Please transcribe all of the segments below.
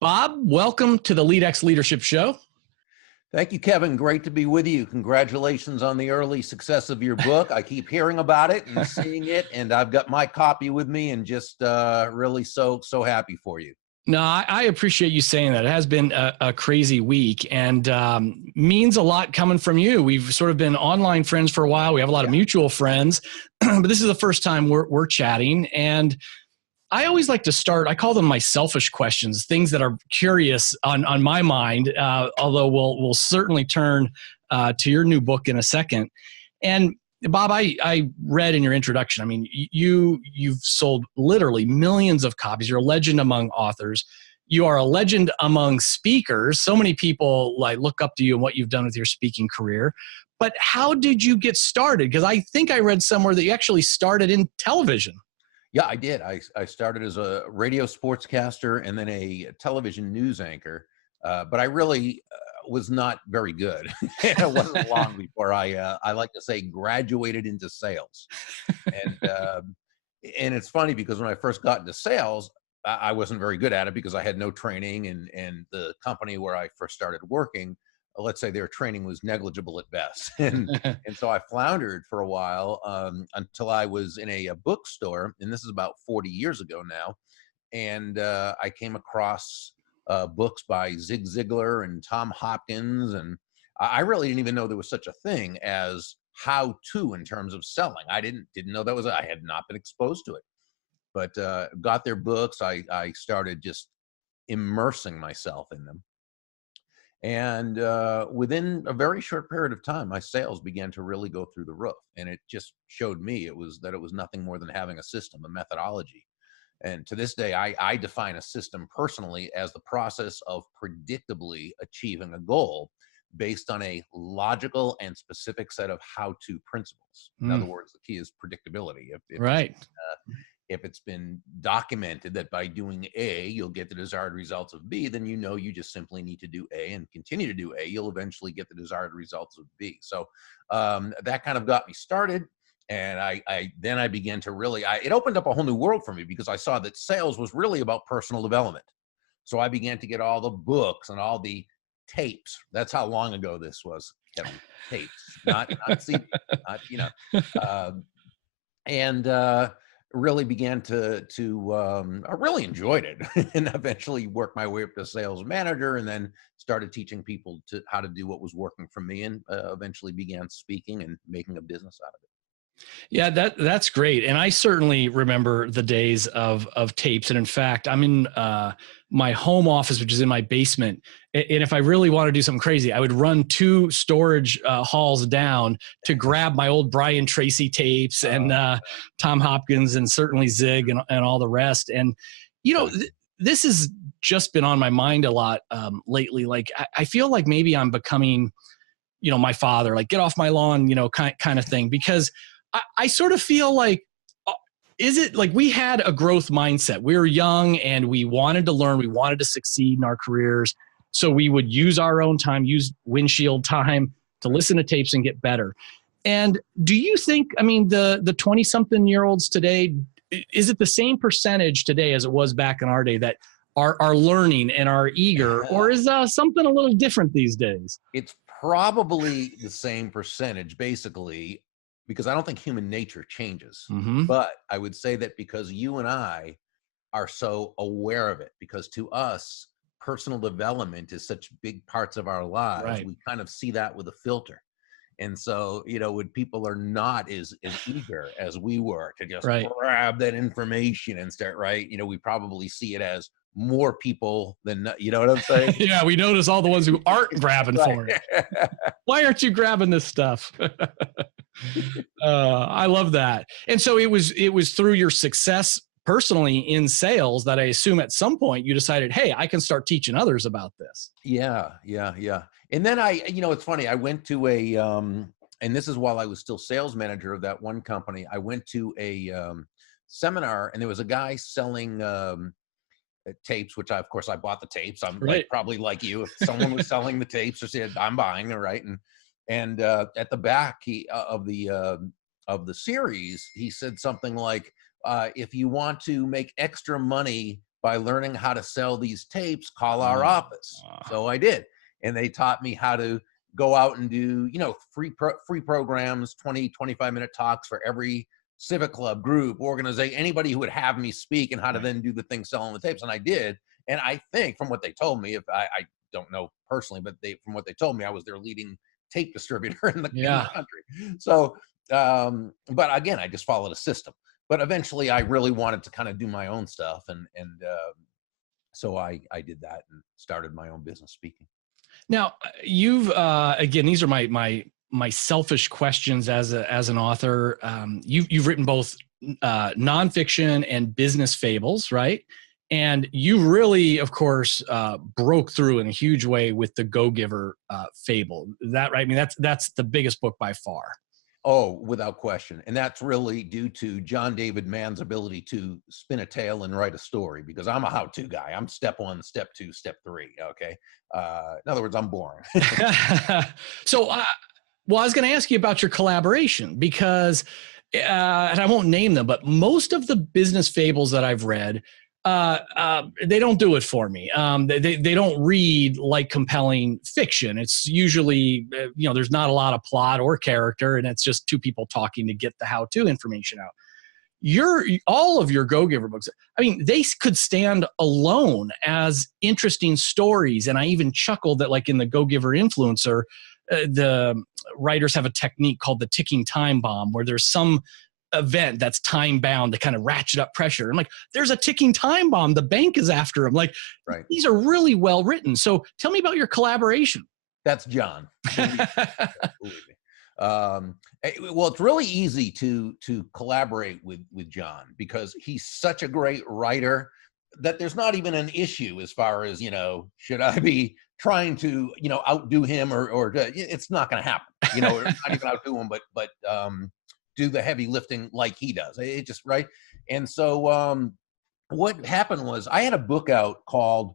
Bob, welcome to the LEADx Leadership Show. Thank you, Kevin. Great to be with you. Congratulations on the early success of your book. I keep hearing about it and seeing it, and I've got my copy with me and just really so happy for you. No, I appreciate you saying that. It has been a crazy week and means a lot coming from you. We've sort of been online friends for a while. We have a lot of mutual friends, but this is the first time we're chatting. And I always like to start, I call them my selfish questions, things that are curious on my mind, although we'll certainly turn to your new book in a second. And Bob, I read in your introduction, I mean, you've sold literally millions of copies. You're a legend among authors. You are a legend among speakers. So many people like look up to you and what you've done with your speaking career. But how did you get started? Because I think I read somewhere that you actually started in television. Yeah, I did. I started as a radio sportscaster and then a television news anchor, but I really was not very good. It wasn't long before I like to say, graduated into sales. And and it's funny because when I first got into sales, I wasn't very good at it because I had no training, and the company where I first started working, let's say their training was negligible at best. And so I floundered for a while until I was in a bookstore, and this is about 40 years ago now, and I came across books by Zig Ziglar and Tom Hopkins, and I really didn't even know there was such a thing as how to in terms of selling. I didn't know that was, I had not been exposed to it, but got their books. I started just immersing myself in them. And within a very short period of time, my sales began to really go through the roof. And it just showed me it was nothing more than having a system, a methodology. And to this day, I define a system personally as the process of predictably achieving a goal based on a logical and specific set of how-to principles. In other words, the key is predictability. Right. If it's been documented that by doing A, you'll get the desired results of B, then you know you just simply need to do A and continue to do A. You'll eventually get the desired results of B. So that kind of got me started. And then I began to really, it opened up a whole new world for me because I saw that sales was really about personal development. So I began to get all the books and all the tapes. That's how long ago this was, Kevin. Tapes, not CD, not, and really began to I really enjoyed it, and eventually worked my way up to sales manager, and then started teaching people how to do what was working for me, and eventually began speaking and making a business out of it. Yeah, that's great. And I certainly remember the days of tapes. And in fact, I'm in my home office, which is in my basement. And if I really want to do something crazy, I would run 2 storage halls down to grab my old Brian Tracy tapes and Tom Hopkins and certainly Zig and all the rest. And, you know, this has just been on my mind a lot lately. Like, I feel like maybe I'm becoming, my father, like, get off my lawn, kind of thing, because I sort of feel like, is it like we had a growth mindset? We were young and we wanted to learn, we wanted to succeed in our careers. So we would use our own time, use windshield time to listen to tapes and get better. And do you think, I mean, the 20-something-year-olds today, is it the same percentage today as it was back in our day that are learning and are eager, or is something a little different these days? It's probably the same percentage, basically, because I don't think human nature changes. But I would say that because you and I are so aware of it, because to us, personal development is such big parts of our lives, Right. we kind of see that with a filter. And so, when people are not as eager as we were to just grab that information and start, we probably see it as more people than, you know what I'm saying? Yeah, we notice all the ones who aren't grabbing for it. Why aren't you grabbing this stuff? I love that. And so it was through your success personally in sales that I assume at some point you decided, hey, I can start teaching others about this. Yeah. And then it's funny. I went to and this is while I was still sales manager of that one company. I went to a seminar, and there was a guy selling tapes, which of course I bought the tapes. I'm probably like you. If someone was selling the tapes, or said I'm buying them, right? And at the back of the series, he said something like, if you want to make extra money by learning how to sell these tapes, call our Oh, office. So I did. And they taught me how to go out and do, free programs, 20, 25-minute talks for every civic club, group, organization, anybody who would have me speak, and how to right. then do the thing selling the tapes. And I did. And I think from what they told me, if I don't know personally, but from what they told me, I was their leading tape distributor in the Yeah. country. So, but again, I just followed a system. But eventually, I really wanted to kind of do my own stuff, and so I did that and started my own business speaking. Now, you've again, these are my selfish questions as an author. You've written both nonfiction and business fables, right? And you really, of course, broke through in a huge way with the Go Giver fable. Is that right? I mean, that's the biggest book by far. Oh, without question. And that's really due to John David Mann's ability to spin a tale and write a story, because I'm a how-to guy. I'm step 1, step 2, step 3. Okay. In other words, I'm boring. So, well, I was going to ask you about your collaboration because, and I won't name them, but most of the business fables that I've read, they don't do it for me. They don't read like compelling fiction. It's usually, there's not a lot of plot or character, and it's just two people talking to get the how-to information out. All of your Go Giver books, I mean, they could stand alone as interesting stories. And I even chuckled that, like in the Go Giver Influencer, the writers have a technique called the ticking time bomb, where there's some event that's time bound to kind of ratchet up pressure. I'm like, there's a ticking time bomb. The bank is after him. Like, Right. these are really well written. So tell me about your collaboration. That's John. Believe me. Well, it's really easy to collaborate with John, because he's such a great writer that there's not even an issue as far as, should I be trying to, outdo him, or it's not going to happen, or not even outdo him, but do the heavy lifting like he does. It just, right. And so what happened was, I had a book out called,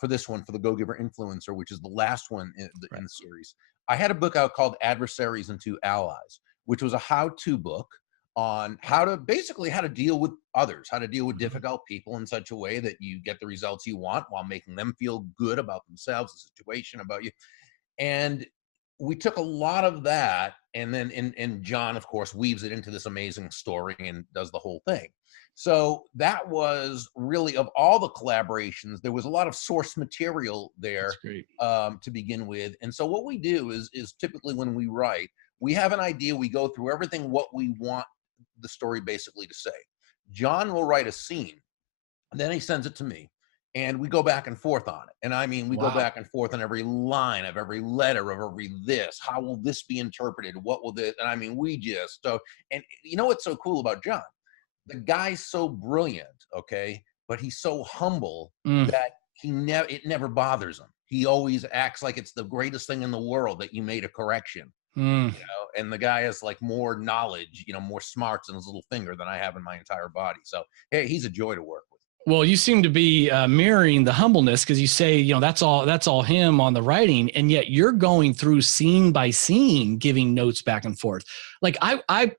for this one, for the Go Giver Influencer, which is the last one in the series. I had a book out called Adversaries and Two Allies, which was a how-to book on how to deal with others, how to deal with difficult people in such a way that you get the results you want while making them feel good about themselves, the situation, about you. And we took a lot of that, and then and John, of course, weaves it into this amazing story and does the whole thing. So that was really, of all the collaborations, there was a lot of source material there to begin with. And so what we do is typically, when we write, we have an idea, we go through everything, what we want the story basically to say. John will write a scene, and then he sends it to me, and we go back and forth on it. And I mean, we go back and forth on every line of every letter of every this. How will this be interpreted? What will this? And I mean, we just, and you know what's so cool about John? The guy's so brilliant, okay, but he's so humble that it never bothers him. He always acts like it's the greatest thing in the world that you made a correction. And the guy has like more knowledge, more smarts in his little finger than I have in my entire body. So, hey, he's a joy to work with. Well, you seem to be mirroring the humbleness, because you say, that's all him on the writing, and yet you're going through scene by scene, giving notes back and forth. Like, I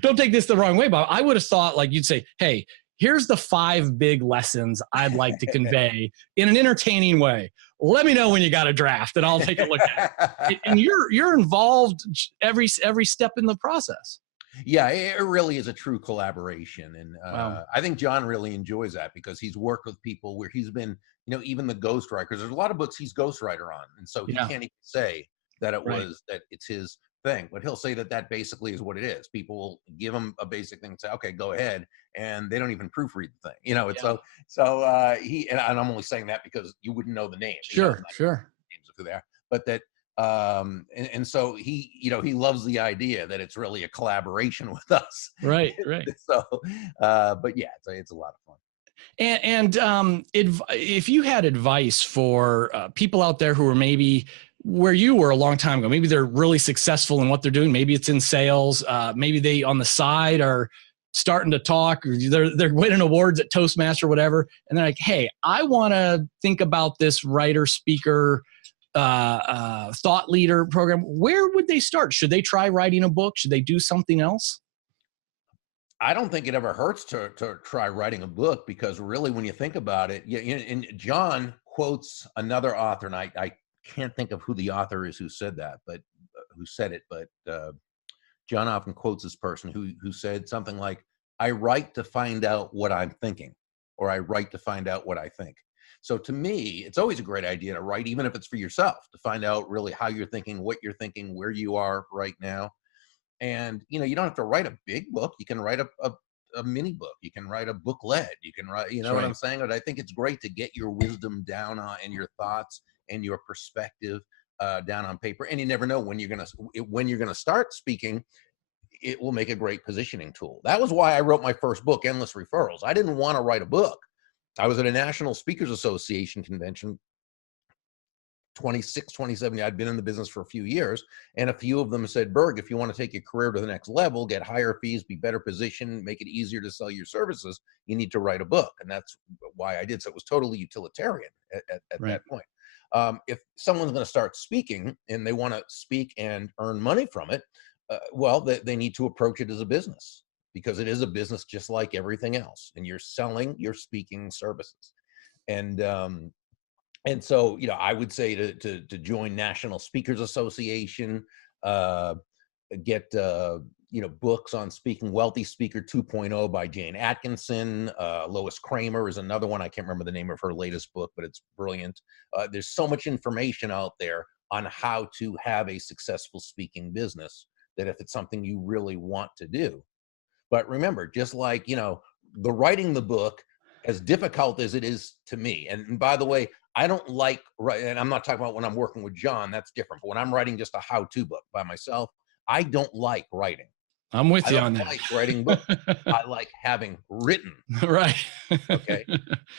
don't take this the wrong way, but I would have thought, like, you'd say, hey, here's the 5 big lessons I'd like to convey in an entertaining way. Let me know when you got a draft, and I'll take a look at it. And you're involved every step in the process. Yeah, it really is a true collaboration. And Wow. I think John really enjoys that, because he's worked with people where he's been, even the ghostwriters. There's a lot of books he's ghostwriter on. And so he can't even say that that it's his thing, but he'll say that basically is what it is. People will give him a basic thing and say, okay, go ahead. And they don't even proofread the thing. It's so he, and I'm only saying that because you wouldn't know the name. Sure. Names of who they are, but that, and so he, he loves the idea that it's really a collaboration with us. Right. So but yeah, it's a lot of fun. And if you had advice for people out there who are maybe where you were a long time ago, maybe they're really successful in what they're doing, maybe it's in sales, maybe they on the side are starting to talk, or they're winning awards at Toastmaster or whatever, and they're like, hey, I want to think about this writer, speaker, thought leader program. Where would they start? Should they try writing a book? Should they do something else? I don't think it ever hurts to try writing a book, because really, when you think about it, and John quotes another author, and I can't think of who the author is who said that, but who said it, but John often quotes this person who said something like, "I write to find out what I'm thinking," or "I write to find out what I think." So to me, it's always a great idea to write, even if it's for yourself, to find out really how you're thinking, what you're thinking, where you are right now. And you don't have to write a big book. You can write a mini book. You can write a booklet. You can write, you That's know what right. I'm saying? But I think it's great to get your wisdom down on, and your thoughts and your perspective down on paper. And you never know when you're gonna start speaking. It will make a great positioning tool. That was why I wrote my first book, Endless Referrals. I didn't want to write a book. I was at a National Speakers Association convention, 26, 27. I'd been in the business for a few years, and a few of them said, "Burg, if you want to take your career to the next level, get higher fees, be better positioned, make it easier to sell your services, you need to write a book." And that's why I did. So it was totally utilitarian at Right. that point. If someone's going to start speaking and they want to speak and earn money from it, well, they need to approach it as a business, because it is a business just like everything else, and you're selling your speaking services. And so, I would say to join National Speakers Association, uh, get books on speaking. Wealthy Speaker 2.0 by Jane Atkinson. Lois Kramer is another one. I can't remember the name of her latest book, but it's brilliant. There's so much information out there on how to have a successful speaking business, that if it's something you really want to do. But remember, just like, the writing the book, as difficult as it is to me, and by the way, I don't like, and I'm not talking about when I'm working with John, that's different. But when I'm writing just a how-to book by myself, I don't like writing. I'm with I you don't on like writing books. that. I like having written, Right. okay?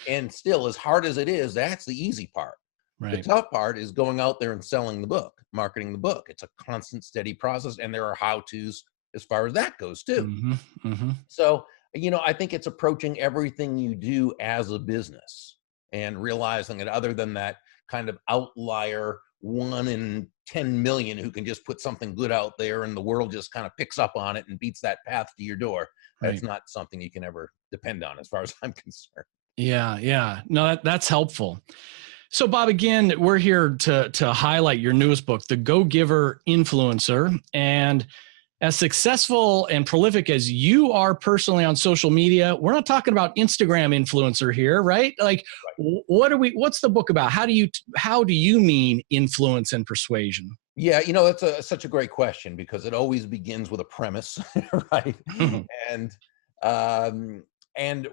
And still, as hard as it is, that's the easy part. The Right. tough part is going out there and selling the book, marketing the book. It's a constant, steady process, and there are how-tos as far as that goes too. Hmm. Hmm. So, I think it's approaching everything you do as a business, and realizing that, other than that kind of outlier 1 in 10 million who can just put something good out there and the world just kind of picks up on it and beats that path to your door, Right. it's not something you can ever depend on, as far as I'm concerned. Yeah. Yeah. No, that's helpful. So, Bob, again, we're here to highlight your newest book, The Go-Giver Influencer. And as successful and prolific as you are personally on social media, we're not talking about Instagram influencer here, right? Like, what's the book about? How do you mean influence and persuasion? Yeah, that's such a great question, because it always begins with a premise, right? And um,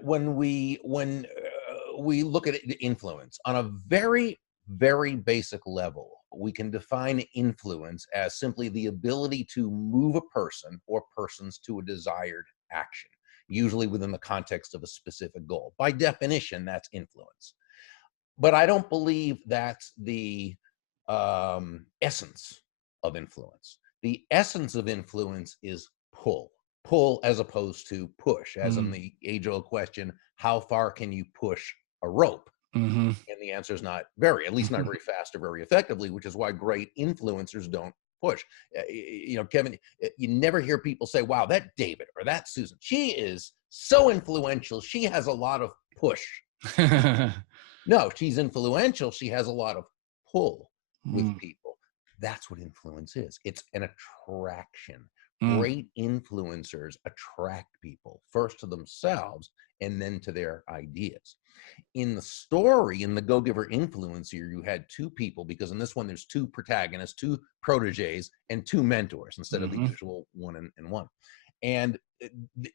when we look at influence on a very, very basic level, we can define influence as simply the ability to move a person or persons to a desired action, usually within the context of a specific goal. By definition, that's influence. But I don't believe that's the essence of influence. The essence of influence is pull as opposed to push, as in the age-old question, how far can you push a rope? Mm-hmm. And the answer is not very, at least not very fast or very effectively, which is why great influencers don't push. Kevin, you never hear people say, "Wow, that David or that Susan, she is so influential. She has a lot of push." No, she's influential. She has a lot of pull with Mm, people. That's what influence is. It's an attraction. mm, Great influencers attract people, first to themselves and then to their ideas. In the story, in the Go-Giver Influencer, you had two people, because in this one, there's two protagonists, two proteges, and two mentors, instead of the mhm. usual one and one. And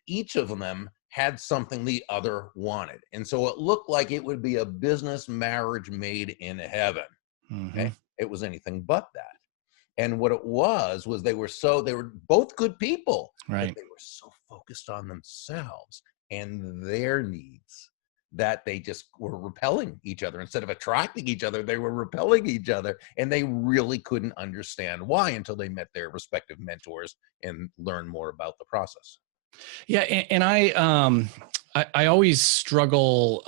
each of them had something the other wanted. And so it looked like it would be a business marriage made in heaven. Okay. Mhm. It was anything but that. And what it was they were both good people, but Right. they were so focused on themselves and their needs that they just were repelling each other. Instead of attracting each other, they were repelling each other. And they really couldn't understand why, until they met their respective mentors and learned more about the process. Yeah, and I always struggle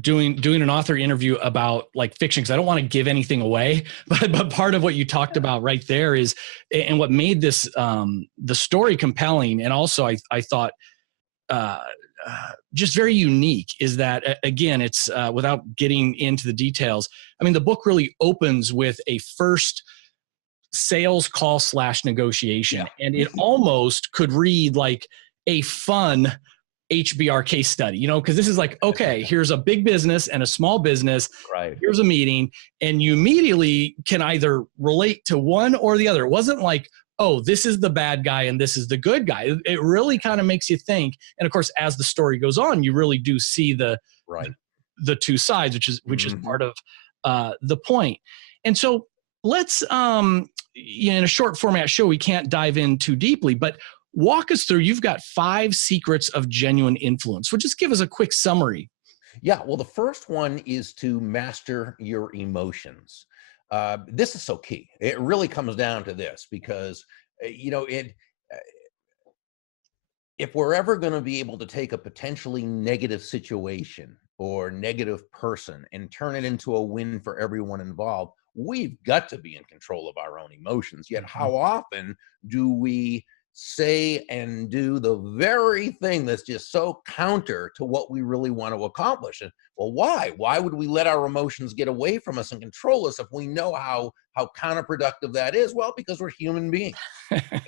doing an author interview about like fiction, because I don't want to give anything away, but part of what you talked about right there is, and what made this the story compelling, and also I thought uh, just very unique, is that again, it's without getting into the details. I mean, the book really opens with a first sales call slash negotiation, and it almost could read like a fun HBR case study, because this is like, okay, here's a big business and a small business. Right. Here's a meeting, and you immediately can either relate to one or the other. It wasn't like, oh, this is the bad guy and this is the good guy. It really kind of makes you think. And of course, as the story goes on, you really do see Right. the two sides, which is part of the point. And so let's, in a short format show, we can't dive in too deeply, but walk us through. You've got 5 secrets of genuine influence. Well, just give us a quick summary. Yeah. Well, the first one is to master your emotions. This is so key. It really comes down to this because, if we're ever going to be able to take a potentially negative situation or negative person and turn it into a win for everyone involved, we've got to be in control of our own emotions. Yet, how often do we say and do the very thing that's just so counter to what we really want to accomplish? And well, why? Why would we let our emotions get away from us and control us if we know how counterproductive that is? Well, because we're human beings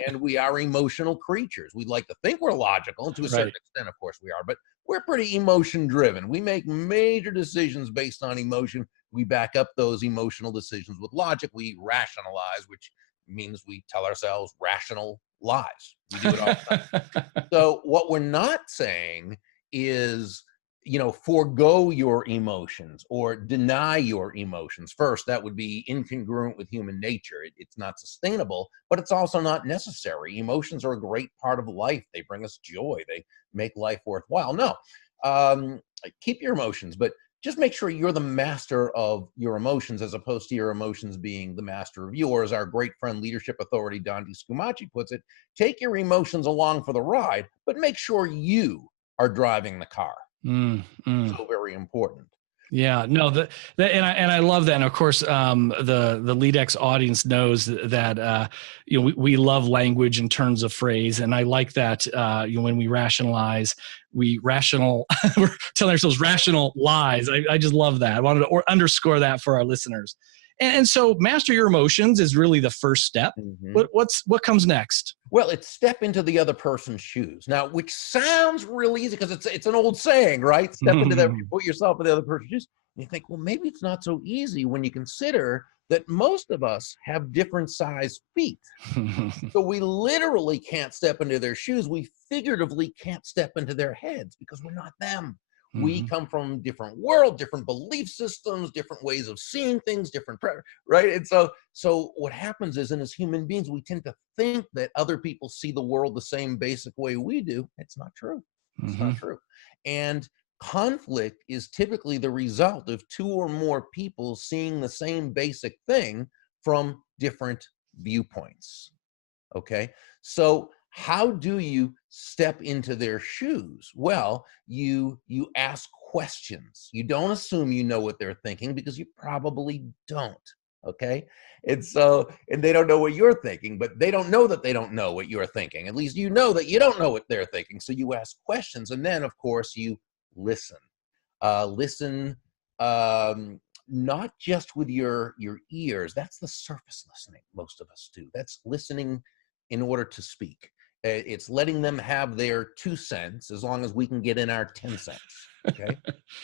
and we are emotional creatures. We like to think we're logical, and to a certain Right. extent, of course, we are, but we're pretty emotion driven. We make major decisions based on emotion. We back up those emotional decisions with logic. We rationalize, which means we tell ourselves rational lies. We do it all the time. So what we're not saying is, forego your emotions or deny your emotions. First, that would be incongruent with human nature. It's not sustainable, but it's also not necessary. Emotions are a great part of life. They bring us joy. They make life worthwhile. No, um, keep your emotions, but just make sure you're the master of your emotions as opposed to your emotions being the master of you. Or as our great friend, leadership authority Don DeScumaci puts it, take your emotions along for the ride, but make sure you are driving the car. So very important. Yeah, no, and I love that. And of course, the LEADx audience knows that we love language in terms of phrase, and I like that. When we rationalize, we're telling ourselves rational lies. I just love that. I wanted to underscore that for our listeners. And so, master your emotions is really the first step. Mhm. What comes next? Well, it's step into the other person's shoes. Now, which sounds really easy because it's an old saying, right? Step into them, you put yourself in the other person's shoes. And you think, well, maybe it's not so easy when you consider that most of us have different size feet. So we literally can't step into their shoes. We figuratively can't step into their heads because we're not them. We come from different world, different belief systems, different ways of seeing things, right? And so what happens is, and as human beings, we tend to think that other people see the world the same basic way we do. It's not true. It's not true. And conflict is typically the result of 2 or more people seeing the same basic thing from different viewpoints. Okay. So how do you step into their shoes? Well, you ask questions. You don't assume you know what they're thinking because you probably don't. Okay. And they don't know what you're thinking, but they don't know that they don't know what you're thinking. At least you know that you don't know what they're thinking. So you ask questions, and then of course you listen. Listen, not just with your ears. That's the surface listening most of us do. That's listening in order to speak. It's letting them have their 2 cents as long as we can get in our 10 cents. Okay.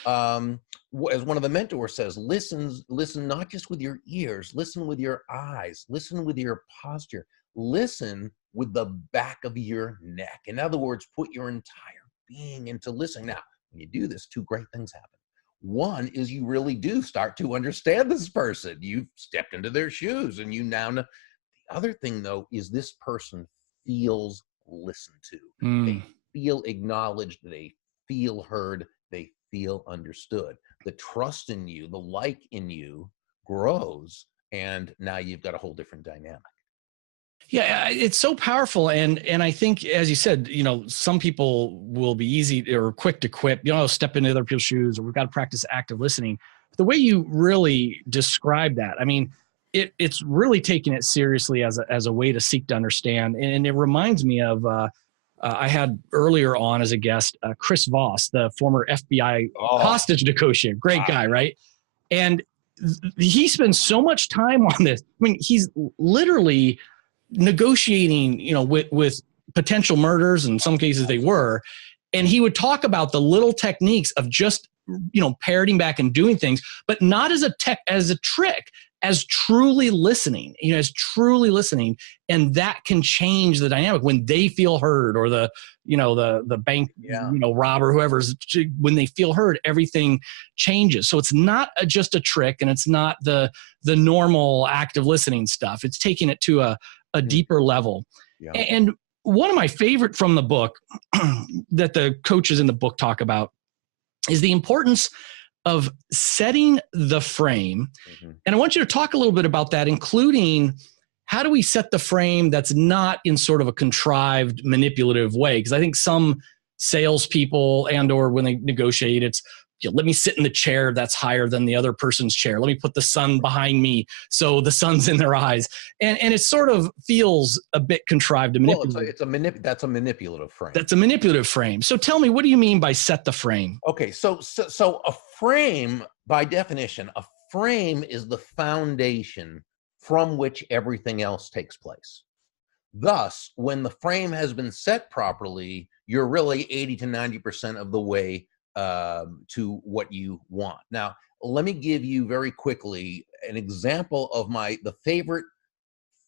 As one of the mentors says, listen not just with your ears, listen with your eyes, listen with your posture, listen with the back of your neck. In other words, put your entire being into listening. Now, when you do this, 2 great things happen. One is you really do start to understand this person. You've stepped into their shoes and you now know. The other thing, though, is this person feels listened to. They feel acknowledged. They feel heard. They feel understood. The trust in you, the like in you grows. And now you've got a whole different dynamic. Yeah, it's so powerful, and I think, as you said, some people will be easy or quick to quit. Step into other people's shoes, or we've got to practice active listening. The way you really describe that, I mean, it's really taking it seriously as a way to seek to understand, and it reminds me of. I had earlier on as a guest Chris Voss, the former FBI Oh, hostage negotiator. Great wow. guy, right? And he spends so much time on this. I mean, he's literally negotiating, with potential murders. In some cases, they were, and he would talk about the little techniques of just, parroting back and doing things, but not as a trick, as truly listening, and that can change the dynamic when they feel heard, or the bank, Yeah. robber, whoever's, when they feel heard, everything changes. So it's not just a trick, and it's not the normal active listening stuff. It's taking it to a deeper level. Yeah. And one of my favorite from the book that the coaches in the book talk about is the importance of setting the frame. Mm-hmm. And I want you to talk a little bit about that, including how do we set the frame that's not in sort of a contrived, manipulative way? Because I think some salespeople or when they negotiate, it's, let me sit in the chair that's higher than the other person's chair. Let me put the sun behind me so the sun's in their eyes. And it sort of feels a bit contrived and manipulative. Well, that's a manipulative frame. That's a manipulative frame. So tell me, what do you mean by set the frame? Okay, so a frame, by definition, a frame is the foundation from which everything else takes place. Thus, when the frame has been set properly, you're really 80 to 90% of the way to what you want. Now, let me give you very quickly an example of the favorite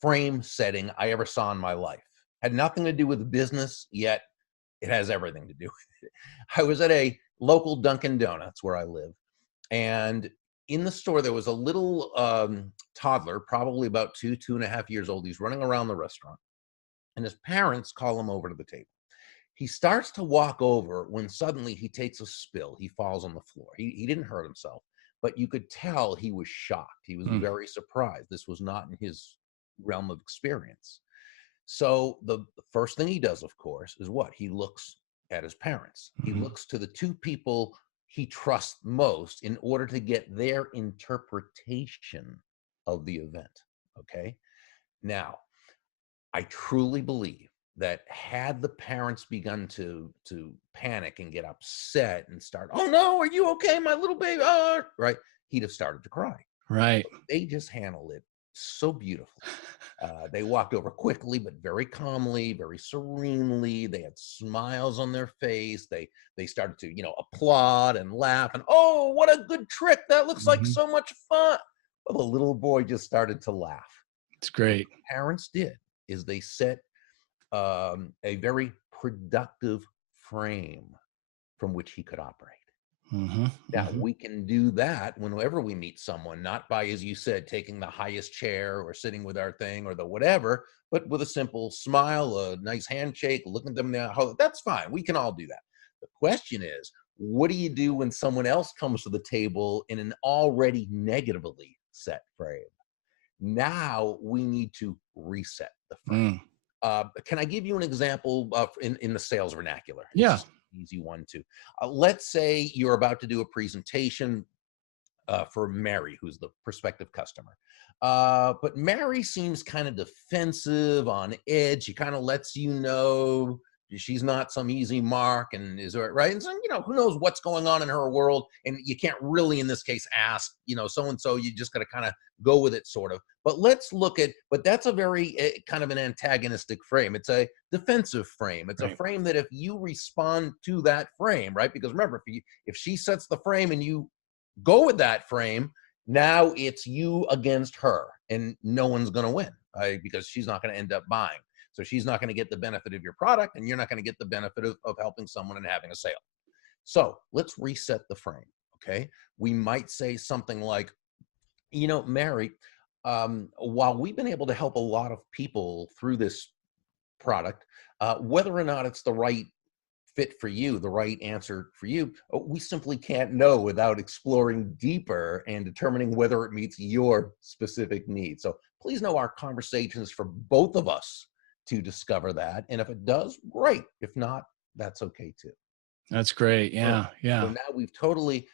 frame setting I ever saw in my life. Had nothing to do with business, yet it has everything to do with it. I was at a local Dunkin' Donuts where I live, and in the store there was a little toddler, probably about 2.5 years old. He's running around the restaurant, and his parents call him over to the table. He starts to walk over when suddenly he takes a spill. He falls on the floor. He didn't hurt himself, but you could tell he was shocked. He was very surprised. This was not in his realm of experience. So the first thing he does, of course, is what? He looks at his parents. He looks to the two people he trusts most in order to get their interpretation of the event. Okay. Now, I truly believe that had the parents begun to panic and get upset and start, oh no, are you okay, my little baby? Oh, right, he'd have started to cry. Right. They just handled it so beautifully. They walked over quickly, but very calmly, very serenely. They had smiles on their face. They started to, applaud and laugh and, oh, what a good trick. That looks like so much fun. Well, the little boy just started to laugh. It's great. What the parents did is they set a very productive frame from which he could operate. Now, we can do that whenever we meet someone, not by, as you said, taking the highest chair or sitting with our thing or the whatever, but with a simple smile, a nice handshake, looking them down. That's fine. We can all do that. The question is, what do you do when someone else comes to the table in an already negatively set frame? Now we need to reset the frame. Can I give you an example in the sales vernacular? Yeah. Easy one too. Let's say you're about to do a presentation for Mary, who's the prospective customer. But Mary seems kind of defensive, on edge. She kind of lets you know she's not some easy mark, and is right. And so, who knows what's going on in her world, and you can't really, in this case, ask, so and so. You just got to kind of go with it, sort of. But let's look at. But that's a very kind of an antagonistic frame. It's a defensive frame. It's a frame that if you respond to that frame, right? Because remember, if she sets the frame and you go with that frame, now it's you against her, and no one's going to win, right? Because she's not going to end up buying. So she's not going to get the benefit of your product, and you're not going to get the benefit of helping someone and having a sale. So let's reset the frame, okay? We might say something like, Mary, while we've been able to help a lot of people through this product, whether or not it's the right fit for you, the right answer for you, we simply can't know without exploring deeper and determining whether it meets your specific needs. So please know our conversation is for both of us to discover that. And if it does, great. If not, that's okay too. That's great. So, Yeah. so Yeah. now we've totally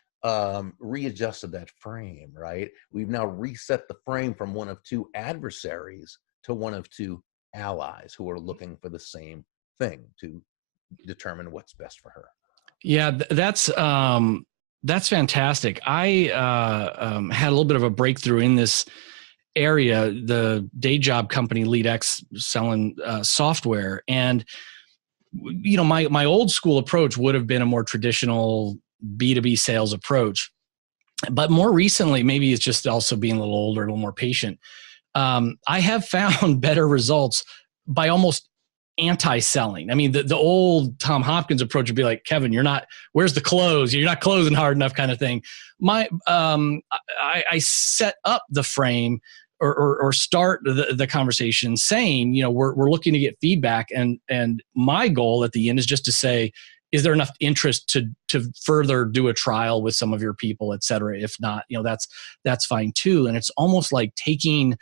readjusted that frame, right? We've now reset the frame from one of two adversaries to one of two allies who are looking for the same thing to determine what's best for her. Yeah. That's fantastic. I had a little bit of a breakthrough in this area, the day job company LEADx selling software. And, my old school approach would have been a more traditional B2B sales approach. But more recently, maybe it's just also being a little older, a little more patient. I have found better results by almost anti-selling. I mean, the old Tom Hopkins approach would be like, Kevin, where's the close? You're not closing hard enough, kind of thing. I set up the frame or start the conversation saying, we're looking to get feedback. And my goal at the end is just to say, is there enough interest to further do a trial with some of your people, et cetera? If not, that's fine too. And it's almost like taking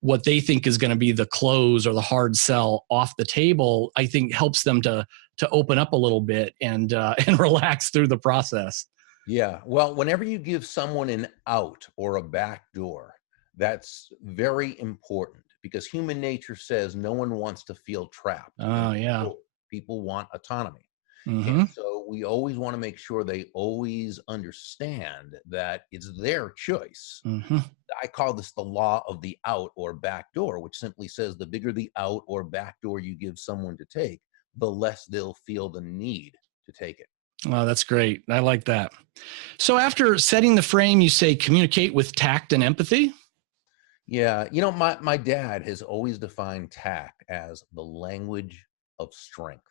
what they think is going to be the close or the hard sell off the table. I think helps them to open up a little bit and and relax through the process. Yeah. Well, whenever you give someone an out or a back door, that's very important because human nature says no one wants to feel trapped and Oh yeah. people want autonomy. And Mm-hmm. so we always want to make sure they always understand that it's their choice. Mm-hmm. I call this the law of the out or back door, which simply says the bigger the out or back door you give someone to take, the less they'll feel the need to take it. Oh, that's great. I like that. So after setting the frame, you say communicate with tact and empathy. Yeah, my dad has always defined tact as the language of strength.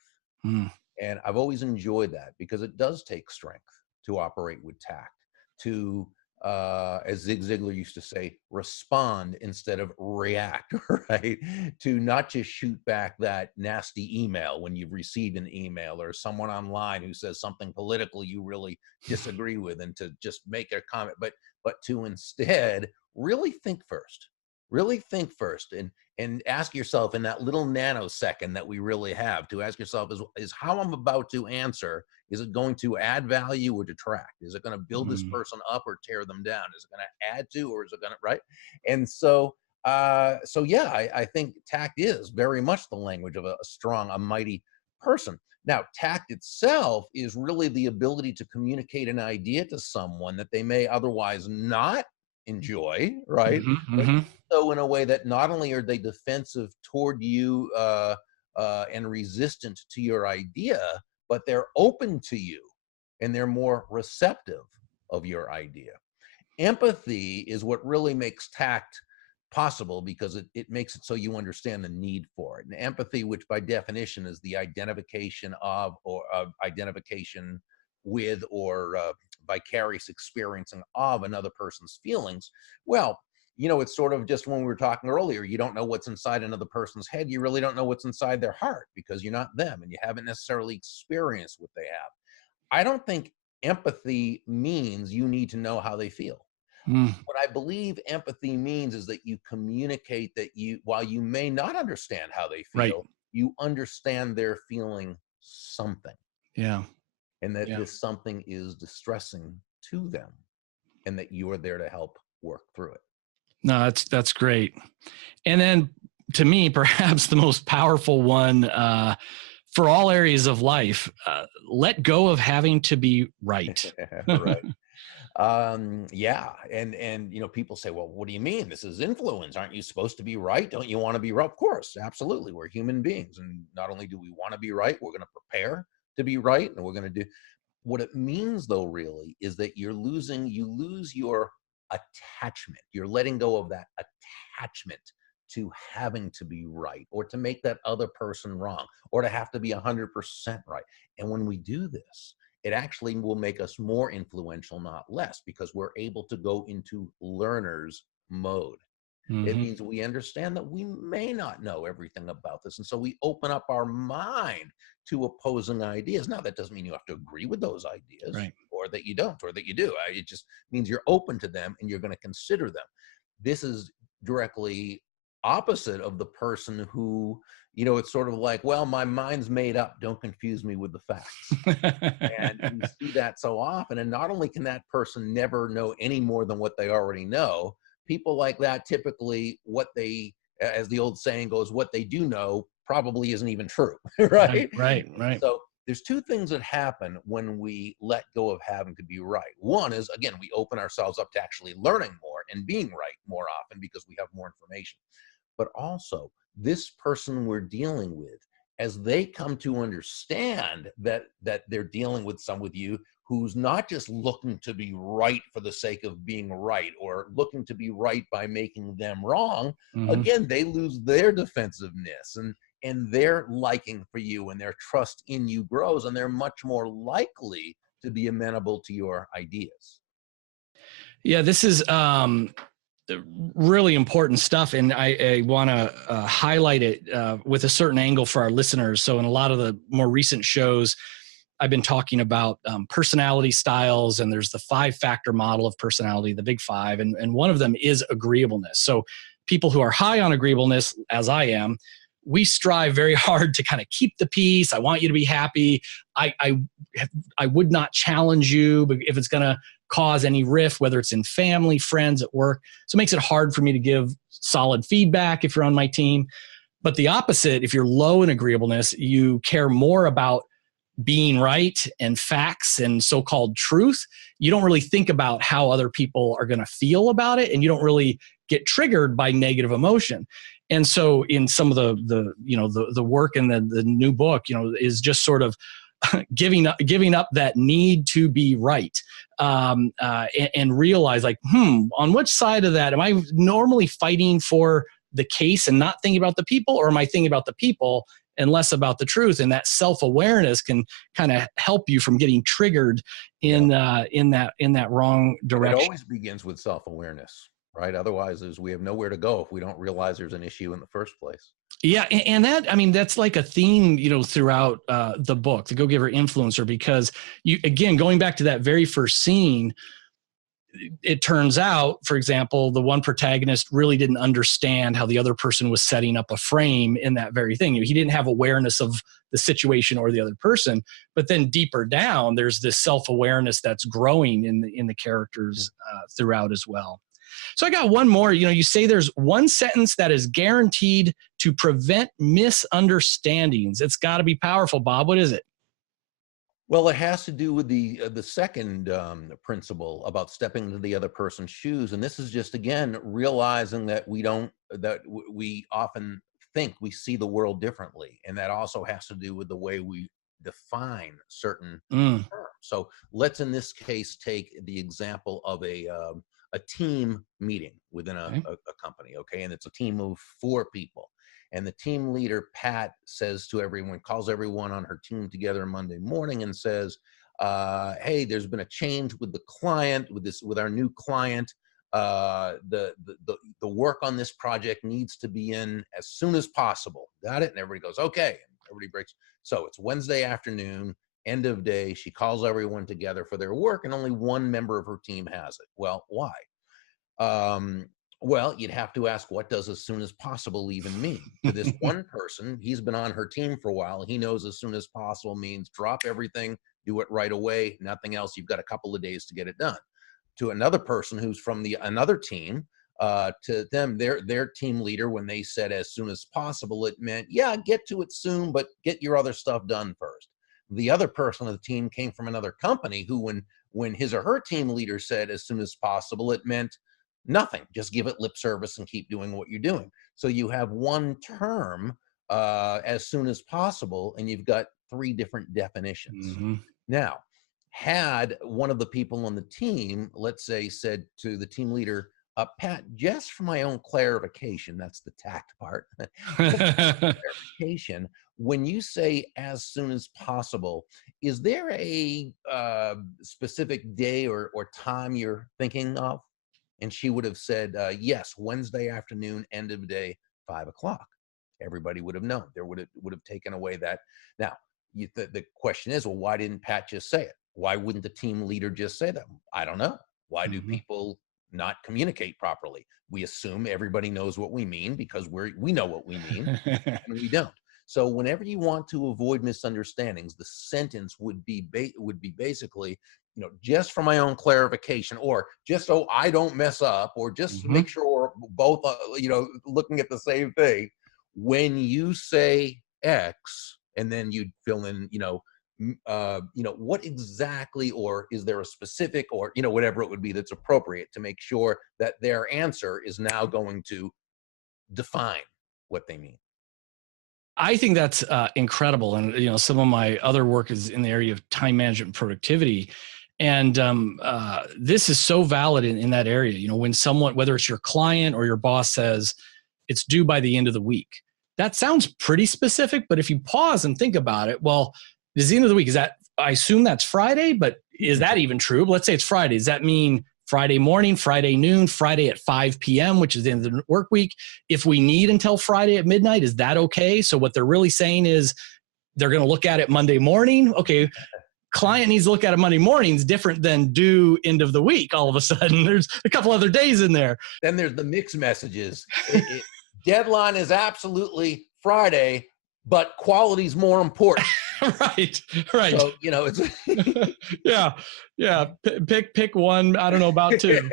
Mm, And I've always enjoyed that because it does take strength to operate with tact, to, as Zig Ziglar used to say, respond instead of react, right? To not just shoot back that nasty email when you've received an email or someone online who says something political you really disagree with and to just make a comment, but to instead really think first and ask yourself in that little nanosecond that we really have to ask yourself is how I'm about to answer, is it going to add value or detract? Is it going to build this mm. person up or tear them down? Is it going to add to, or is it going to, right? And so yeah, I think tact is very much the language of a strong, a mighty person. Now, tact itself is really the ability to communicate an idea to someone that they may otherwise not enjoy, right? Mm-hmm, But mm-hmm. so in a way that not only are they defensive toward you and resistant to your idea, but they're open to you and they're more receptive of your idea. Empathy is what really makes tact possible because it makes it so you understand the need for it. And empathy, which by definition is the identification of or identification with or vicarious experiencing of another person's feelings. Well, it's sort of just when we were talking earlier, you don't know what's inside another person's head. You really don't know what's inside their heart because you're not them and you haven't necessarily experienced what they have. I don't think empathy means you need to know how they feel. Mm, What I believe empathy means is that you communicate that while you may not understand how they right. feel, you understand they're feeling something Yeah. and that Yeah. this something is distressing to them and that you are there to help work through it. No, that's great. And then to me, perhaps the most powerful one for all areas of life, let go of having to be right. Right. Yeah. And people say, well, what do you mean? This is influence. Aren't you supposed to be right? Don't you want to be right? Of course, absolutely. We're human beings. And not only do we want to be right, we're going to prepare to be right. And we're going to do what it means though, really, is that you lose your attachment. You're letting go of that attachment to having to be right or to make that other person wrong or to have to be 100% right. And when we do this, it actually will make us more influential, not less, because we're able to go into learner's mode. It Mm-hmm. means we understand that we may not know everything about this. And so we open up our mind to opposing ideas. Now, that doesn't mean you have to agree with those ideas Right. or that you don't or that you do. It just means you're open to them and you're going to consider them. This is directly opposite of the person who, it's sort of like, well, my mind's made up. Don't confuse me with the facts. And we see that so often. And not only can that person never know any more than what they already know, people like that typically, as the old saying goes, what they do know probably isn't even true, Right, right? right, right. So there's two things that happen when we let go of having to be right. One is, again, we open ourselves up to actually learning more and being right more often because we have more information. But also, this person we're dealing with, as they come to understand that they're dealing with you who's not just looking to be right for the sake of being right or looking to be right by making them wrong, Mhm. again, they lose their defensiveness, and their liking for you and their trust in you grows, and they're much more likely to be amenable to your ideas. Yeah, this is really important stuff, and I want to highlight it with a certain angle for our listeners. So, in a lot of the more recent shows, I've been talking about personality styles, and there's the 5-factor model of personality, the big 5, and one of them is agreeableness. So, people who are high on agreeableness, as I am, we strive very hard to kind of keep the peace. I want you to be happy. I I would not challenge you, but if it's going to cause any rift, whether it's in family, friends, at work. So it makes it hard for me to give solid feedback if you're on my team. But the opposite, if you're low in agreeableness, you care more about being right and facts and so-called truth. You don't really think about how other people are going to feel about it, and you don't really get triggered by negative emotion. And so in some of the work in the new book, is just sort of giving up that need to be right, and realize, like, on which side of that am I normally fighting for the case and not thinking about the people, or am I thinking about the people and less about the truth? And that self-awareness can kind of help you from getting triggered Yeah. in that wrong And it direction. always begins with self-awareness, right? Otherwise, we have nowhere to go if we don't realize there's an issue in the first place. Yeah, and that, I mean, that's like a theme, throughout the book, the Go Giver Influencer, because you, again, going back to that very first scene, it turns out, for example, the one protagonist really didn't understand how the other person was setting up a frame in that very thing. He didn't have awareness of the situation or the other person. But then deeper down, there's this self-awareness that's growing in the characters throughout as well. So I got one more. You say there's one sentence that is guaranteed to prevent misunderstandings. It's got to be powerful, Bob. What is it? Well, it has to do with the second principle about stepping into the other person's shoes, and this is just, again, realizing that we often think we see the world differently, and that also has to do with the way we define certain Mm, terms. So let's, in this case, take the example of a team meeting within okay. a company, okay, and it's a team of 4 people. And the team leader, Pat, calls everyone on her team together Monday morning and says, hey, there's been a change with the client, with our new client. The work on this project needs to be in as soon as possible. Got it? And everybody goes, okay. Everybody breaks. So it's Wednesday afternoon, end of day. She calls everyone together for their work, and only one member of her team has it. Well, why? Um, well, you'd have to ask, what does as soon as possible even mean? To this one person, he's been on her team for a while. He knows as soon as possible means drop everything, do it right away, nothing else. You've got a couple of days to get it done. To another person who's from another team, to them, their team leader, when they said as soon as possible, it meant, yeah, get to it soon, but get your other stuff done first. The other person on the team came from another company who, when his or her team leader said as soon as possible, it meant nothing. Just give it lip service and keep doing what you're doing. So you have one term, as soon as possible, and you've got 3 different definitions. Mm-hmm. Now, had one of the people on the team, let's say, said to the team leader, Pat, just for my own clarification, that's the tact part, just clarification, when you say as soon as possible, is there a specific day or time you're thinking of? And she would have said, yes, Wednesday afternoon, end of day, 5 o'clock. Everybody would have known. There would have taken away that. Now, the question is, well, why didn't Pat just say it? Why wouldn't the team leader just say that? I don't know. Why do Mm-hmm. people not communicate properly. We assume everybody knows what we mean because we know what we mean, and we don't. So whenever you want to avoid misunderstandings, the sentence would be basically, just for my own clarification, or just so I don't mess up, or just to make sure we're both, looking at the same thing. When you say X, and then you'd fill in, what exactly, or is there a specific, or, whatever it would be that's appropriate to make sure that their answer is now going to define what they mean. I think that's incredible. And, some of my other work is in the area of time management and productivity. And this is so valid in that area. When someone, whether it's your client or your boss, says it's due by the end of the week, that sounds pretty specific. But if you pause and think about it, well, is the end of the week, is that, I assume that's Friday, but is that even true? Let's say it's Friday. Does that mean Friday morning, Friday noon, Friday at 5 p.m., which is the end of the work week? If we need until Friday at midnight, is that okay? So what they're really saying is they're going to look at it Monday morning. Okay, client needs to look at it Monday morning is different than due end of the week. All of a sudden, there's a couple other days in there. Then there's the mixed messages. Deadline is absolutely Friday, but quality's more important. Right. So, it's yeah. Pick one. I don't know about two.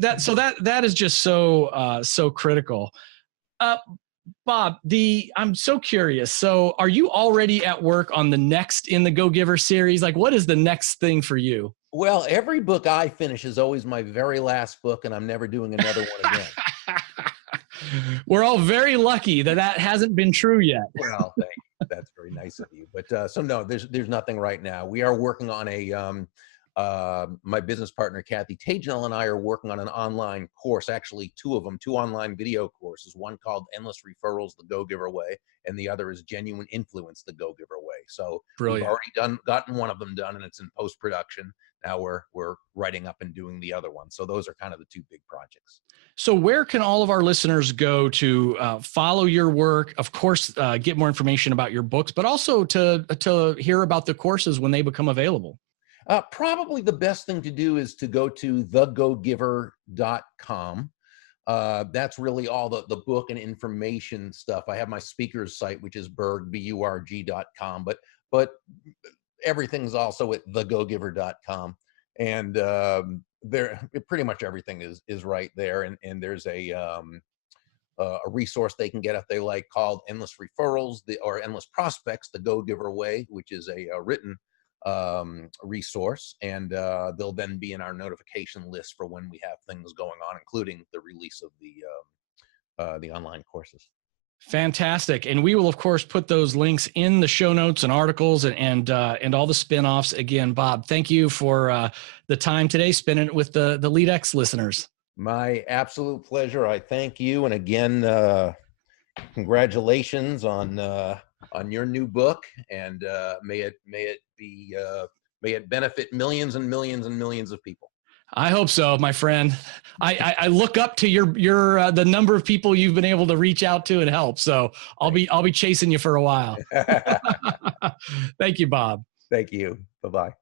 That is just so critical. Bob, I'm so curious. So are you already at work on the next in the Go Giver series? Like, what is the next thing for you? Well, every book I finish is always my very last book, and I'm never doing another one again. We're all very lucky that hasn't been true yet. Well, thank you. That's very nice of you. But so no, there's nothing right now. We are working on my business partner, Kathy Tagenell, and I are working on an online course, actually two of them, two online video courses, one called Endless Referrals, the Go Giver Way, and the other is Genuine Influence, the Go Giver Way. So Brilliant. We've already gotten one of them done, and it's in post-production. Now we're writing up and doing the other one. So those are kind of the two big projects. So where can all of our listeners go to follow your work? Of course, get more information about your books, but also to hear about the courses when they become available. Probably the best thing to do is to go to thegogiver.com. That's really all the book and information stuff. I have my speakers site, which is Burg, BURG.com, but everything's also at thegogiver.com. And there, pretty much everything is right there. And there's a resource they can get if they like, called Endless Referrals, or Endless Prospects, the Go Giver Way, which is a written resource, and they'll then be in our notification list for when we have things going on, including the release of the online courses. Fantastic. And we will, of course, put those links in the show notes and articles and all the spinoffs. Again, Bob, thank you for the time today, spending it with the LEADx listeners. My absolute pleasure. I thank you. And again, congratulations on your new book, and may it benefit millions and millions and millions of people. I hope so, my friend. I look up to your the number of people you've been able to reach out to and help. So I'll be chasing you for a while. Thank you, Bob. Thank you. Bye-bye.